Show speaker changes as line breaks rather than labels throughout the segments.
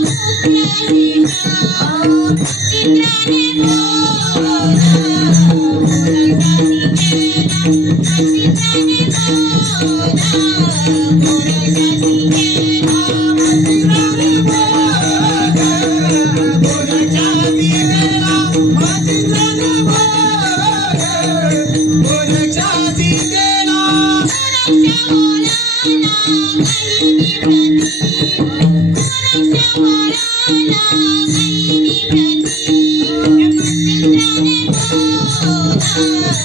Oh,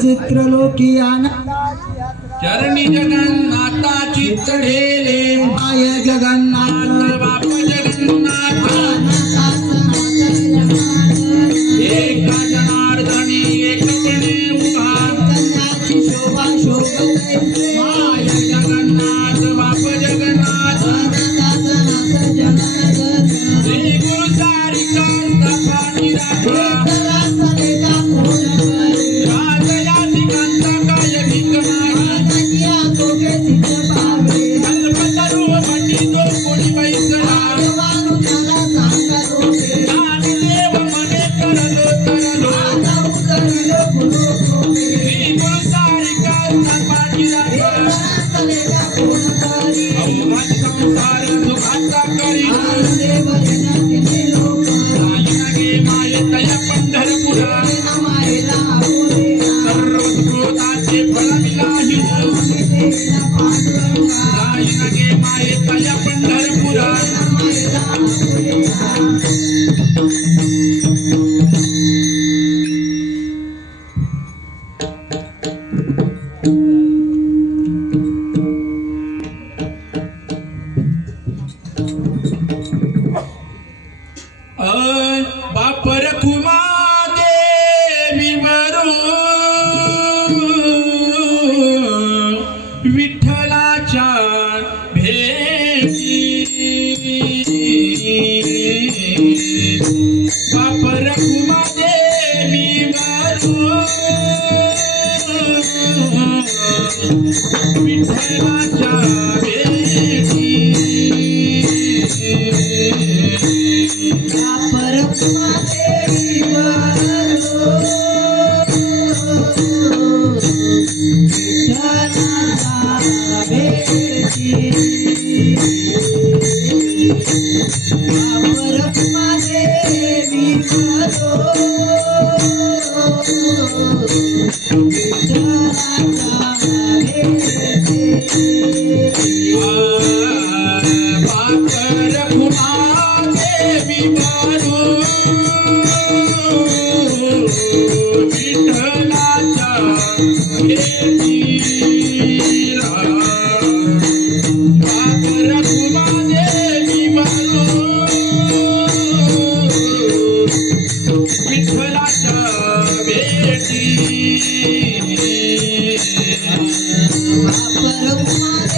चित्रलोकी चरणी जगन्नाथाची चढेले. My Jagannath. Thank you. Oh, oh, Look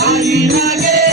Hari Nage